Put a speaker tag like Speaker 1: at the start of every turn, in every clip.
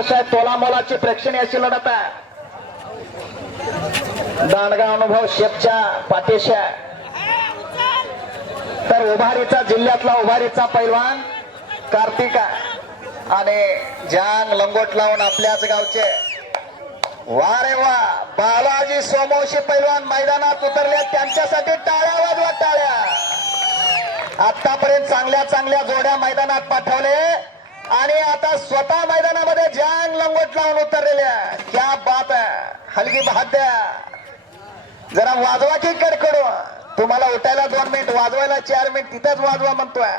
Speaker 1: अशा तोलामोलाची प्रेक्षणीय अशी लढत आहे. दांडगा अनुभव शेपच्या पाठीशा तर उभारीचा जिल्ह्यातला उभारीचा पैलवान कार्तिका आणि जांग लंगोट लावून आपल्याच गावचे. वारे वा बालाजी सोमवशी पैलवान मैदानात उतरले. त्यांच्यासाठी टाळ्या वाजवा टाळ्या. आतापर्यंत चांगल्या चांगल्या जोड्या मैदानात पाठवले. आणि आता स्वतः मैदानामध्ये जांग लंगोट लावून उतरलेल्या क्या बात आहे. हलकी बहाद्या जरा वाजवा की कडकडू. तुम्हाला उठायला दोन मिनिट वाजवायला चार मिनिट तिथंच वाजवा म्हणतोय.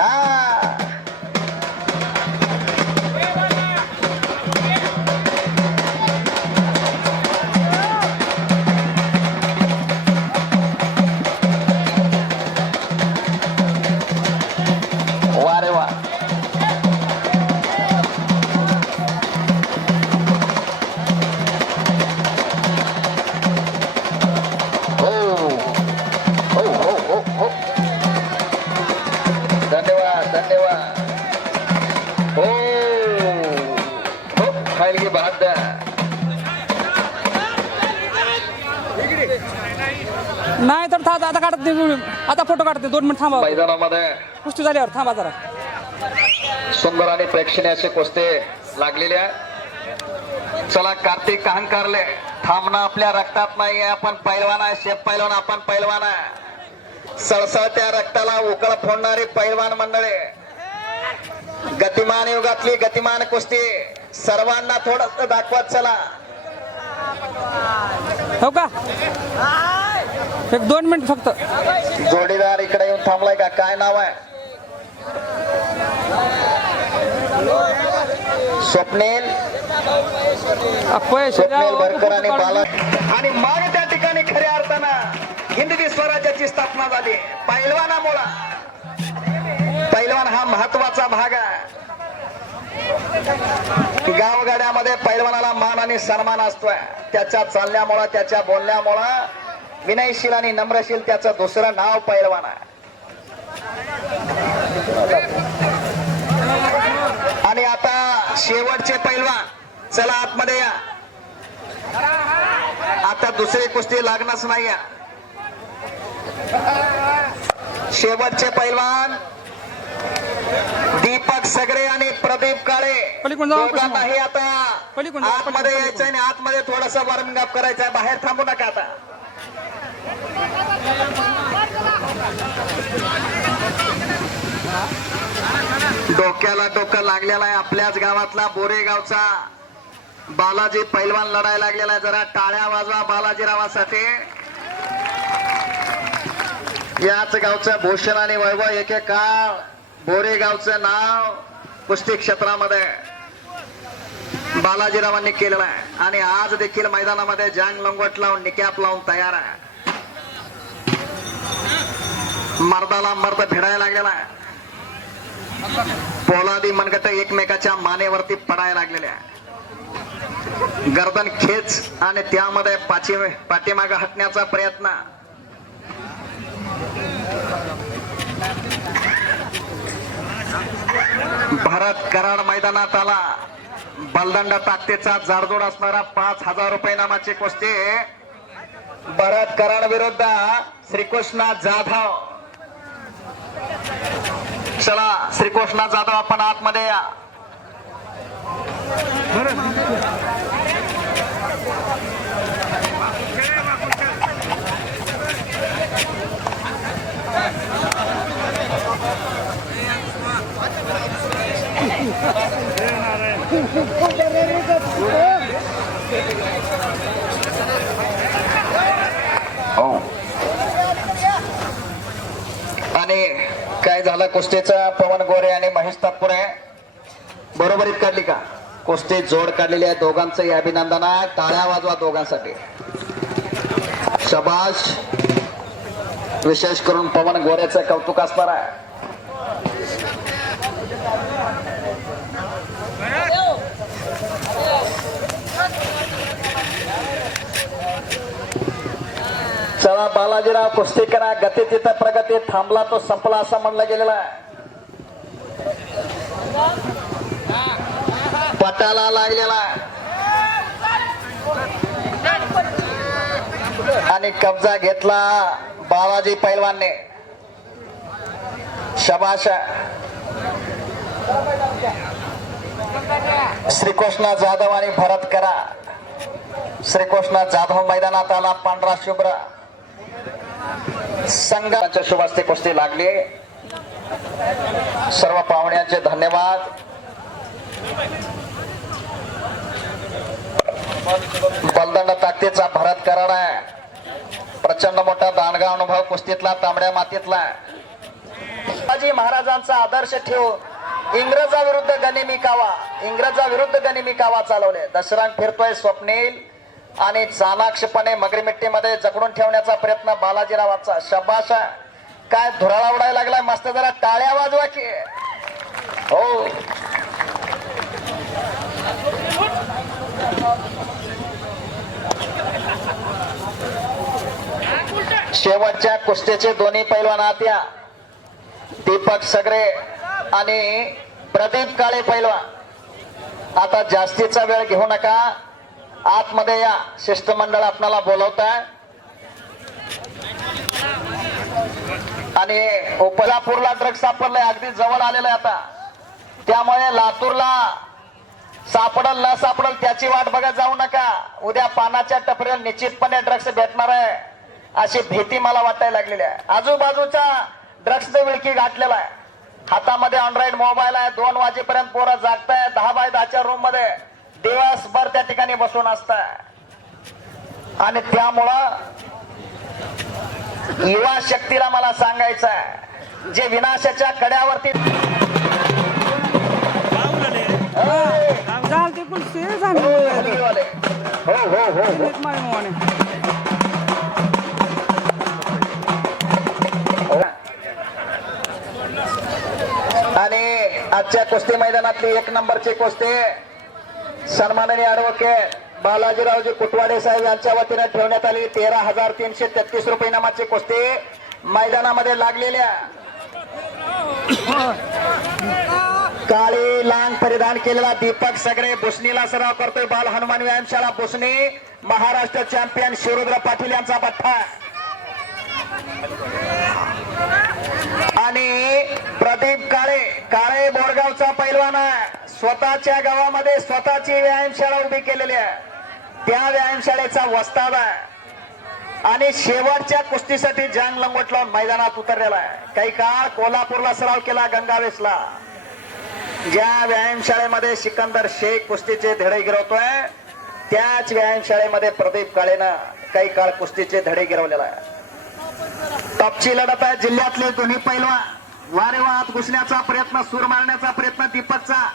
Speaker 1: हा.
Speaker 2: नाही तर था- आता काढत नाही. आता फोटो काढते दोन मिनिट थांबा
Speaker 1: मैदानामध्ये
Speaker 2: कुस्ती झाल्यावर थांबा जरा.
Speaker 1: सुंदर आणि प्रेक्षणीय असे कुस्ते लागलेले आहे. चला कार्तिक अहंकारले. थांबणं आपल्या रक्तात नाही आपण पैलवान आहे शेप पैलवान आपण पैलवान आहे. सळसळत्या रक्ताला उकळ फोडणारी पैलवान मंडळी. गतिमान युगातली गतिमान कुस्ती. सर्वांना थोडस दाखवत चला.
Speaker 2: हो का? एक दोन मिनिट फक्त.
Speaker 1: जोडीदार इकडे येऊन थांबलाय का? काय नाव आहे? स्वप्नील? स्वप्नील भरकर आणि. बाला आणि मग त्या ठिकाणी खऱ्या अर्थानं हिंदवी स्वराज्याची स्थापना झाली. पैलवानामुळं पैलवान हा महत्त्वाचा भाग आहे. गावगाड्यामध्ये पैलवानाला मान आणि सन्मान असतोय. त्याच्या चालण्यामुळं त्याच्या बोलण्यामुळं विनयशील आणि नम्रशील त्याचं दुसरं नाव पैलवान आहे. आणि आता शेवटचे पैलवान चला आतमध्ये या. आता दुसरी कुस्ती लागणारच नाही या शेवटचे पैलवान दीपक सगळे आणि प्रदीप काळे. आता आतमध्ये. यायचं आणि आतमध्ये थोडासा वॉर्मिंग अप करायचं आहे बाहेर थांबू नका आता. डोक्याला डोकं लागलेला आहे. आपल्याच गावातला बोरेगावचा बालाजी पैलवान लढायला लागलेला आहे. जरा टाळ्या वाजवा बालाजीरावासाठी याच गावचं भूषण आणि वैभव एके काळ बोरेगावचं नाव कुस्ती क्षेत्रामध्ये बालाजीरावांनी केलेलं आहे. आणि आज देखील मैदानामध्ये जांग लंगोट लावून निकॅप लावून तयार आहे. मर्दाला मर्द भिडायला लागलेला आहे. पोलादी मनगट एकमेकाच्या मानेवरती पडायला लागलेल्या गर्दन खेच आणि त्यामध्ये पाठी पाठीमाग हटण्याचा प्रयत्न. भारत कराड मैदानात आला. बलदंड ताकदीचा जाडजोड असणारा पाच हजार रुपये नामाची कुस्ती. भरत कराड विरुद्ध श्रीकृष्ण जाधव. चला श्रीकृष्णा जाधव आपण आतमध्ये या हो आणि काय झालं? कुस्तीचं पवन गोरे आणि महेश तात्पुरे. बरोबरीत काढली का? कुस्ती जोड काढलेली आहे दोघांचंही अभिनंदन आहे टाळ्या वाजवा दोघांसाठी. शबाश विशेष करून पवन गोऱ्याचं कौतुक असणार आहे. बाळा बालाजीराव कुस्ती करा गती तिथं प्रगती थांबला तो संपला असं म्हणलं गेलेला आहे. पटाला लागलेला आणि कब्जा घेतला बालाजी पैलवानने. शबाशा. श्रीकृष्ण जाधव आणि भरत करा. श्रीकृष्ण जाधव मैदानात आला पांढरा शुभ्र. संघाच्या शुभ कुस्ती लागले. सर्व पाहुण्यांचे धन्यवाद. बलदंड ताकदीचा भरत कराड आहे. प्रचंड मोठा दानगा अनुभव कुस्तीतला तांबड्या मातीतला शिवाजी महाराजांचा आदर्श ठेवून इंग्रजाविरुद्ध गनिमिकावा इंग्रजाविरुद्ध गनिमिकावा चालवले. दशरांग फिरतोय स्वप्नील. आणि चाणाक्षपणे मगरी मिट्टीमध्ये जकडून ठेवण्याचा प्रयत्न बालाजीरावाचा. शबाशा काय धुराळा उडायला लागलाय? मस्त जरा टाळ्या वाजवा की. हो. शेवटच्या कुस्तीचे दोन्ही पैलवान आत्या दीपक सगरे आणि प्रदीप काळे पैलवान. आता जास्तीचा वेळ घेऊ नका. आतमध्ये या शिष्टमंडळ आपणाला बोलवत आहे. आणि उपलापूरला ड्रग सापडलंय अगदी जवळ आलेलं आहे आता. त्यामुळे लातूरला सापडल न सापडल त्याची वाट बघत जाऊ नका. उद्या पानाच्या टपरीवर निश्चितपणे ड्रग्स भेटणार आहे अशी भीती मला वाटायला लागलेली आहे. आजूबाजूच्या ड्रग्स विळकी गाठलेला आहे. हातामध्ये अँड्रॉइड मोबाईल आहे दोन वाजेपर्यंत पोरं जागताय दहा बाय दहाच्या रूममध्ये. दिवसभर त्या ठिकाणी बसून असताय आणि त्यामुळं युवा शक्तीला मला सांगायचं जे विनाशाच्या कड्यावरती हो. हो हो आणि आजच्या कुस्ती मैदानातली एक नंबरची कुस्ती सन्माननीय ऍडव्होकेट बालाजीरावजी कुटवाडे साहेब यांच्या वतीने ठेवण्यात आली. तेरा हजार तीनशे तेहतीस रुपये इनामाची कुस्ती मैदानामध्ये लागलेल्या. काळी लांग परिधान केलेला दीपक सगळे बुसनीला सराव करतोय बाल हनुमान व्यायामशाळा बुसनी महाराष्ट्र चॅम्पियन शिवरुद्र पाटील यांचा बठ्ठा आणि प्रदीप काळे काळे बोरगावचा पैलवान स्वतःच्या गावामध्ये स्वतःची व्यायामशाळा उभी केलेली आहे. त्या व्यायामशाळेचा वस्ताद आहे. आणि शेवटच्या कुस्तीसाठी जांग लंगोट लावून मैदानात उतरलेला आहे. काही काळ कोल्हापूरला सराव केला गंगावेशला ज्या व्यायामशाळेमध्ये सिकंदर शेख कुस्तीचे धडे गिरवतोय त्याच व्यायामशाळेमध्ये प्रदीप काळेनं काही काळ कुस्तीचे धडे गिरवलेला आहे टॉपची लढत आहे जिल्ह्यातले दोन्ही पैलवा वारेवाहात घुसण्याचा प्रयत्न सूर मारण्याचा प्रयत्न दीपकचा.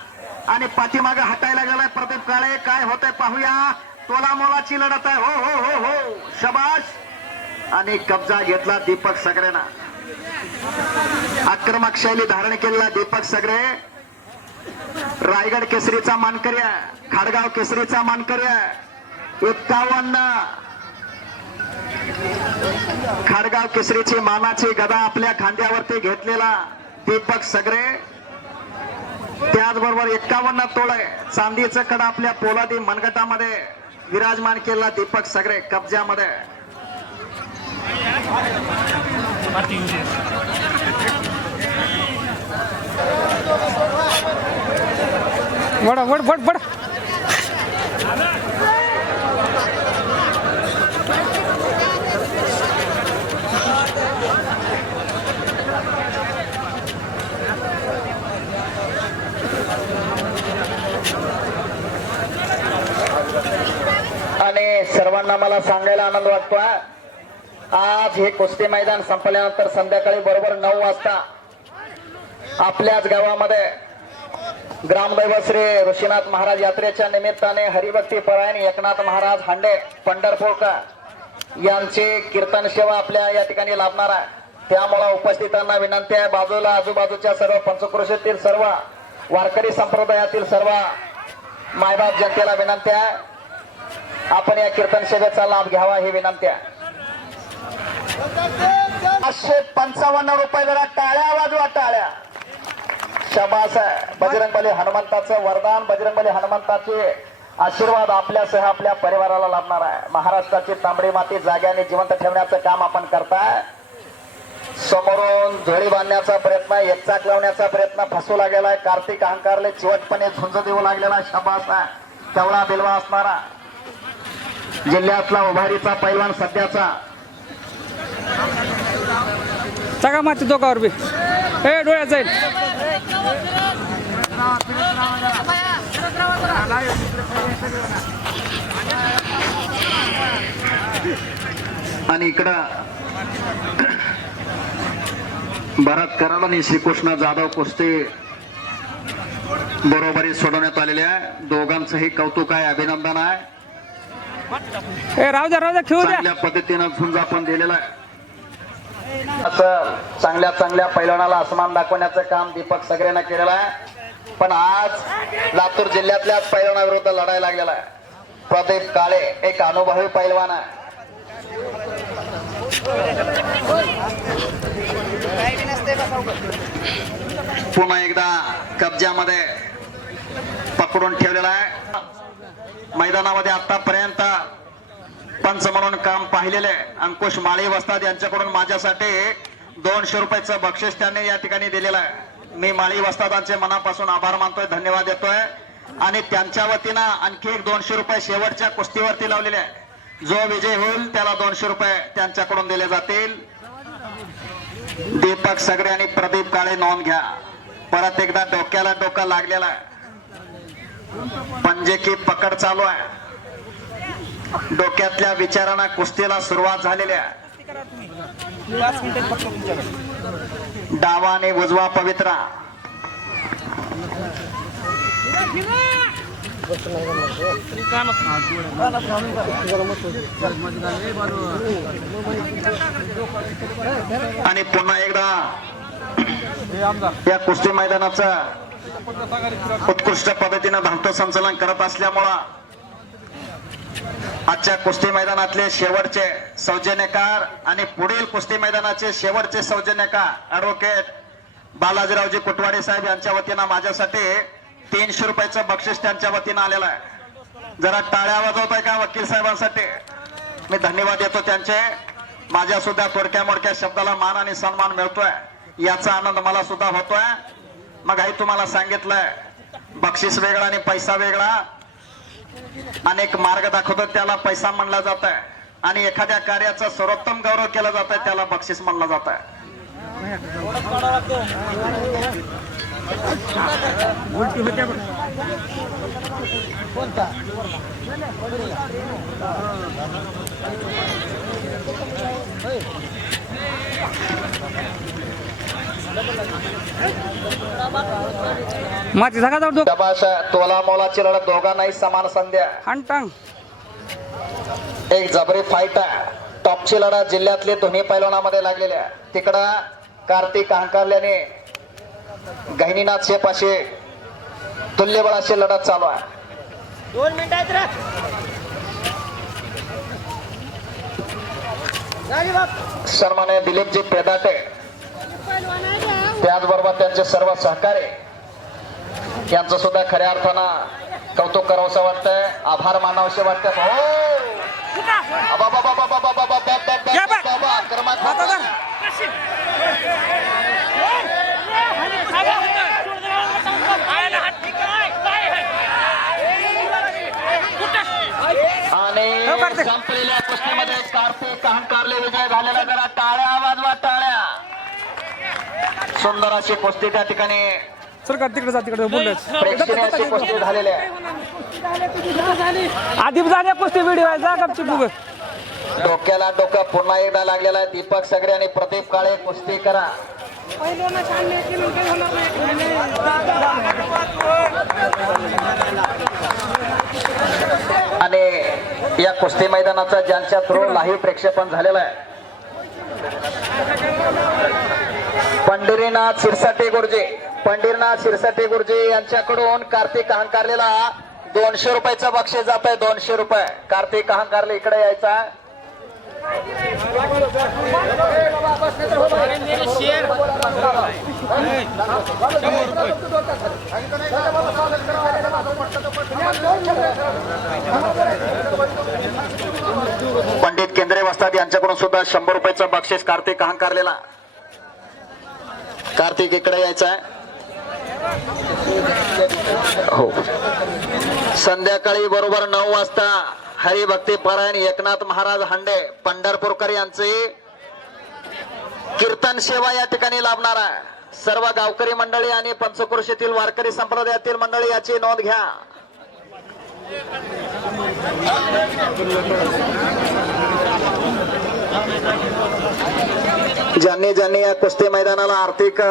Speaker 1: आणि पाठीमागे हटायला गेलाय प्रदीप काळे. काय होतंय पाहूया. तोला मोलाची लढत आहे. हो हो हो हो. शबाश आणि कब्जा घेतला दीपक सगळेना आक्रमक शैली धारण केलेला दीपक सगळे रायगड केसरीचा मानकरी आहे. खाडगाव केसरीचा मानकरी आहे. एक्कावन्न खाडगाव केसरीची मानाची गदा आपल्या खांद्यावरती घेतलेला दीपक सगरे. त्याचबरोबर एक्कावन्न तोळे चांदीचं कडा आपल्या पोलादी मनगटामध्ये. विराजमान केला दीपक सगळे कब्ज्यामध्ये
Speaker 2: वड वड वड वड
Speaker 1: आणि सर्वांना मला सांगायला आनंद वाटतो आज हे कुस्ती मैदान संपल्यानंतर संध्याकाळी बरोबर नऊ वाजता आपल्याच गावामध्ये ग्रामदैवत श्री ऋषीनाथ महाराज यात्रेच्या निमित्ताने हरिभक्ती परायण एकनाथ महाराज हांडे पंढरपूरकर यांची कीर्तन सेवा आपल्या या ठिकाणी लाभणार आहे. त्यामुळं उपस्थितांना विनंती आहे. बाजूला आजूबाजूच्या सर्व पंचक्रोशीतील सर्व वारकरी संप्रदायातील सर्व मायबाप जनतेला विनंती आहे. आपण या कीर्तन सेवेचा लाभ घ्यावा हे विनंती आहे. पाचशे पंचावन्न रुपये जरा टाळ्या वाजवा टाळ्या. शबास बजरंगबली हनुमंताचं वरदान बजरंगबली हनुमंताचे आशीर्वाद आपल्यासह आपल्या परिवाराला लाभणार आहे. महाराष्ट्राची तांबडी माती जाग्याने जिवंत ठेवण्याचं काम आपण करताय. समोरून झोळी बांधण्याचा प्रयत्न एकचाक लावण्याचा प्रयत्न फसू लागलेला आहे. कार्तिक अहंकारले चिवटपणे झुंज देऊ लागलेला शबास आहे तेवढा बिलवा असणारा. जिल्ह्यातला उभारीचा पैलवान सध्याचा.
Speaker 2: सगळा माती दोघावर बी. हे डोळ्यात जाईल.
Speaker 1: आणि इकडं भरत कराड आणि श्रीकृष्ण जाधव कुस्ती बरोबरी सोडवण्यात आलेली आहे. दोघांचंही कौतुक आहे अभिनंदन आहे.
Speaker 2: राहू द्या राहू द्या खेळू द्या.
Speaker 1: पद्धतीनं झुंज आपण दिलेला आहे. असं चांगल्या चांगल्या पैलवानाला असमान दाखवण्याचं काम दीपक सगळ्यानं केलेलं आहे. पण आज लातूर जिल्ह्यातल्याच पैलवानाविरुद्ध लढायला लागलेला आहे. प्रदीप काळे एक अनुभवी पैलवान आहे. पुन्हा एकदा कब्जामध्ये पकडून ठेवलेला आहे. मैदानामध्ये आतापर्यंत पंच म्हणून काम पाहिलेले अंकुश माळी वस्ताद यांच्याकडून माझ्यासाठी दोनशे रुपयाचं बक्षीस त्यांनी या ठिकाणी दिलेलं आहे. मी माळी वस्तादांचे मनापासून आभार मानतोय धन्यवाद देतोय. आणि त्यांच्या वतीनं आणखी एक दोनशे रुपये शेवटच्या कुस्तीवरती लावलेले आहे. जो विजय होईल त्याला दोनशे रुपये त्यांच्याकडून दिले जातील. दीपक सगळे आणि प्रदीप काळे नोंद घ्या. परत एकदा डोक्याला डोकं लागलेला आहे. म्हणजे की पकड चालू आहे. डोक्यातल्या विचारांना कुस्तीला सुरुवात झालेली आहे. डावा आणि उजवा पवित्रा. आणि पुन्हा एकदा या कुस्ती मैदानाचा उत्कृष्ट पद्धतीनं धावतो संचलन करत असल्यामुळं आजच्या कुस्ती मैदानातले शेवटचे सौजन्यकार आणि पुढील कुस्ती मैदानाचे शेवटचे सौजन्यकार ऍडव्होकेट बालाजीरावजी कुटवाडे साहेब यांच्या वतीनं माझ्यासाठी तीनशे रुपयाचं बक्षीस त्यांच्या वतीनं आलेलं आहे. जरा टाळ्या वाजवत आहे का वकील साहेबांसाठी? मी धन्यवाद देतो त्यांचे. माझ्या सुद्धा थोडक्या मोडक्या शब्दाला मान आणि सन्मान मिळतोय. याचा आनंद मला सुद्धा होतोय. मग आई तुम्हाला सांगितलं बक्षीस वेगळा आणि पैसा वेगळा. अनेक मार्ग दाखवतो त्याला पैसा म्हणला जात आहे आणि एखाद्या कार्याचा सर्वोत्तम गौरव केला जात आहे त्याला बक्षीस म्हणला जात आहे
Speaker 2: माती सका जाऊ
Speaker 1: दबाश तोला मोलाची लढत दोघांनाही समान संध्या.
Speaker 2: आणि
Speaker 1: एक जबरी फाईट टॉपची लढा जिल्ह्यातले दोन्ही पैलवानामध्ये लागलेल्या. तिकडं कार्तिक अहंकारल्याने गहिनीनाथ शेपाशी तुल्यबळाशी लढत चालू आहे.
Speaker 3: दोन मिनिटात
Speaker 1: सन्मान्य दिलीपजी पेदाटे त्याचबरोबर त्यांचे सर्व सहकार्य यांचं सुद्धा खऱ्या अर्थानं कौतुक करावंसं वाटतंय आभार मानावसे वाटत आणि संपलेल्या कुस्तीमध्ये कार्तिक अहंकारले विजय झालेला जरा टाळ्या आवाज वाटाळ्या सुंदर अशी कुस्ती त्या ठिकाणी
Speaker 2: सर का तिकडे जा तिकडे
Speaker 1: प्रेक्षणीय अशी कुस्ती झालेली आहे.
Speaker 2: आधी झाल्या कुस्ती व्हिडिओ आहे जा गपची बुग
Speaker 1: डोक्याला डोकं पुन्हा एकदा लागलेला आहे. दीपक सगळे आणि प्रदीप काळे कुस्ती करा. आणि या कुस्ती मैदानाचा ज्यांच्या थ्रू लाईव्ह प्रेक्षेपण झालेलं आहे. पंढरीनाथ शिरसाटे गुरुजी. पंढरीनाथ शिरसाटे गुरुजी यांच्याकडून कार्तिक अहंकारलेला दोनशे रुपयाचा बक्षीस जात आहे दोनशे रुपये. कार्तिक अहंकारले इकडे यायचा. पंडित केंद्रे वस्ताद यांच्याकडून सुद्धा शंभर रुपयाचा बक्षीस कार्तिक अहंकारलेला. कार्तिक इकडे यायचा आहे. हो. संध्याकाळी बरोबर नऊ वाजता हरिभक्ती परायण एकनाथ महाराज हांडे पंढरपूरकर यांचे कीर्तन सेवा या ठिकाणी लाभणार आहे. सर्व गावकरी मंडळी आणि पंचकृषीतील वारकरी संप्रदायातील मंडळी याची नोंद घ्या. ज्यांनी ज्यांनी या कुस्ती मैदानाला आर्थिक